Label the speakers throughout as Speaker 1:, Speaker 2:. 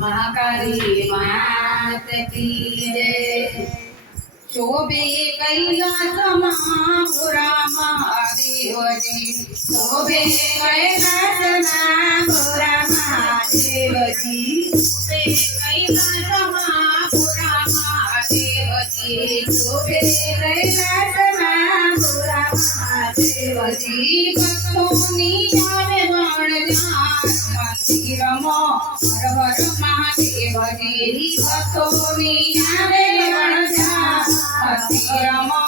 Speaker 1: महाकाली मात की जय। शोभे कैलासमा पुरा महादेवजी शोभे कैलासमा पुरा महादेवजी शोभे कैलासमा पुरा महादेवजी शोभे कैलासमा पुरा महादेवजी भक्तोनी जावे वण ध्यान શિવમો હર હર મહાદેવ દેવી ભક્તો વિનાવે વણજા શિવમો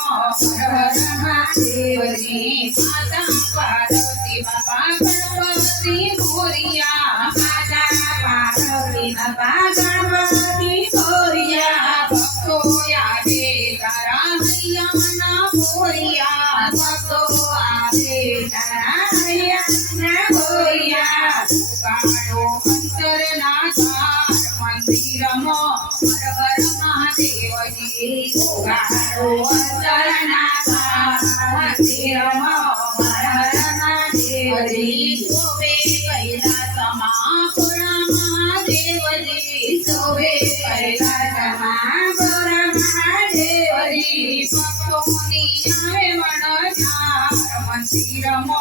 Speaker 1: મોરિયા કાળો અંતરના દ્વાર મંદિરમાં હર હર મહાદેવજી કાળો અંતરના દ્વાર મંદિરમાં હર હર મહાદેવજી શોભે કૈલાસમાં પુરા મહાદેવજી શોભે કૈલાસમાં પુરા મહાદેવજી ભક્તોની આવે વણઝાર મંદિરમાં હર હર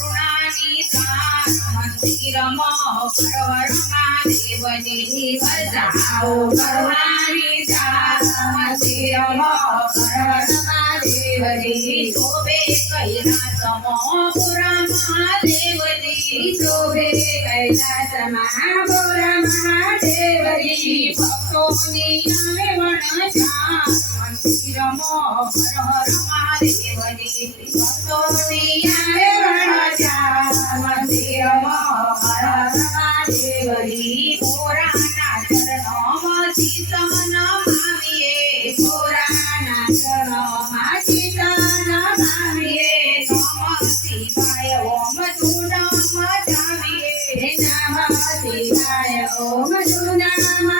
Speaker 1: मंदिरमा परवरमा देवनिधि वजाओ करुणानि चा मंदिरमा परवरमा देवनिधि शोभे कैलासमो पुरमा देवनिधि शोभे कैलासमा पुरमा देवनिधि भक्तोनि नवेवण चा मंदिरमा परवरमा देवनिधि भक्तोनि नवेवण ભક્તોની આવે વણઝાર મંદિરમાં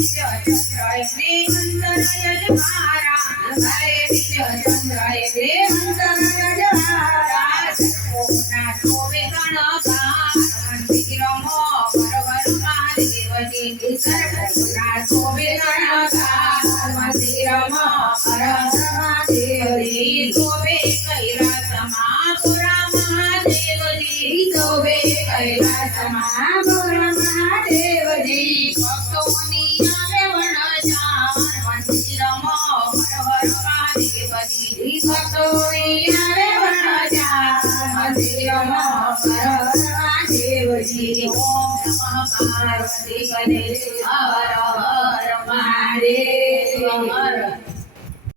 Speaker 1: चंद्राय श्री नंदनयन मारा हरे विद्य चंद्राय श्री नंदनयन मारा सकोना कोवे कणका मंदिरमो परवरमा देवदेवी सर्वगुणा મહાદેવજી ઓમ નમઃ પાર્વતી પદે હર હર મહાદેવ હર